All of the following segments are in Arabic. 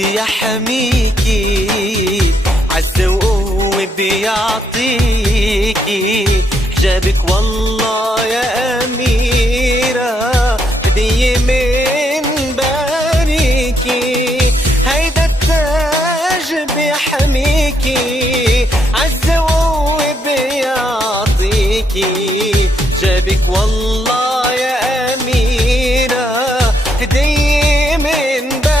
بيحميكي، عز وقوة بيعطيكي، حجابك والله يا أميرة هدية من باريكي. هيدا التاج بيحميكي، عز وقوة بيعطيكي، حجابك والله يا أميرة هدية من باريكي.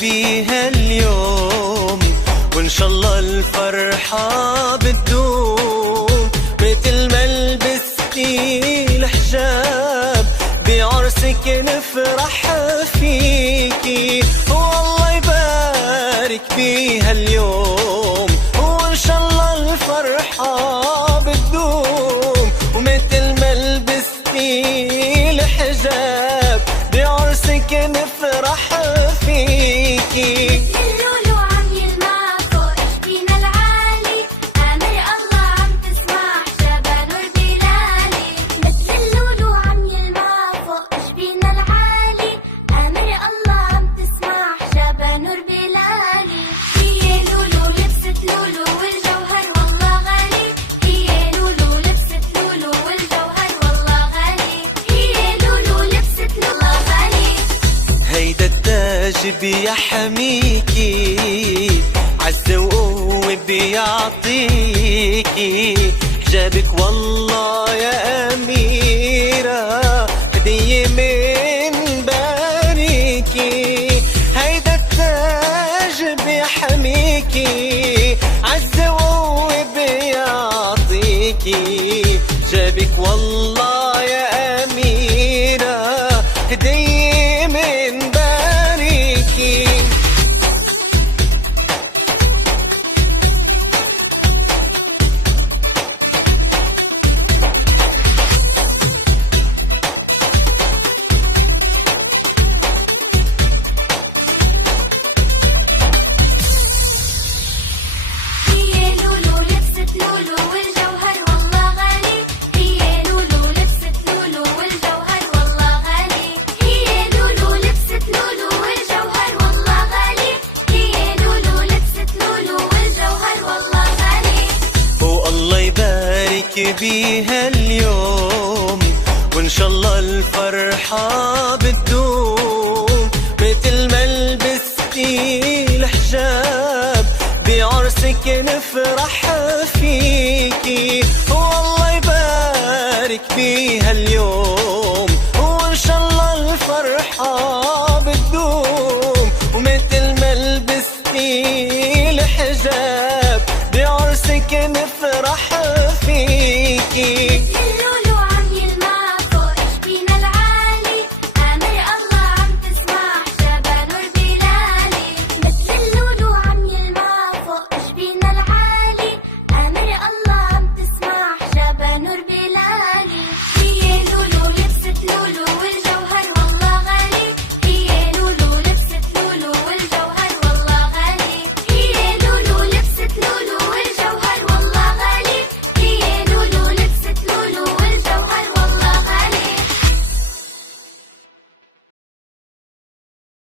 بيها اليوم وإن شاء الله الفرحة بتدوم، مثل ما لبستي الحجاب بعرسك نفرح فيكي، والله يبارك بيها اليوم وإن شاء الله الفرحة بتدوم، ومثل ما لبستي الحجاب بعرسك نفرح فيكي. اللولو عم يلمع فوق جبينا العالي، أمر الله عم تسمع شبا نور بلالي. مثل اللولو عم يلمع فوق جبينا العالي، أمر الله عم تسمع شبا نور بلالي. هي لولو لبست لولو والجوهر والله غالي، هي لولو لبست لولو والجوهر والله غالي، هي لولو لبست لولو غالي. هيدا التاج بيحميكي، عز وقوة بيعطيكي، حجابك والله يا أميرة هدية من باريكي. هيدا التاج بيحميكي، عز وقوة بيعطيكي، حجابك والله يا أميرة هدية من باريكي. هي لولو لبست لولو والجوهر والله غالي، هي لولو لبست لولو والجوهر والله غالي، هي لولو لبست لولو والجوهر والله غالي، هي لولو لبست لولو والجوهر والله غالي. والله يبارك بيها اليوم وإن شاء الله الفرحة بتدوم، مثل ما لبستي الحجاب بعرسك نفرح فيكي، والله يبارك بيها اليوم وإن شاء الله الفرحة بتدوم، ومثل ما لبستي الحجاب بعرسك نفرح فيكي.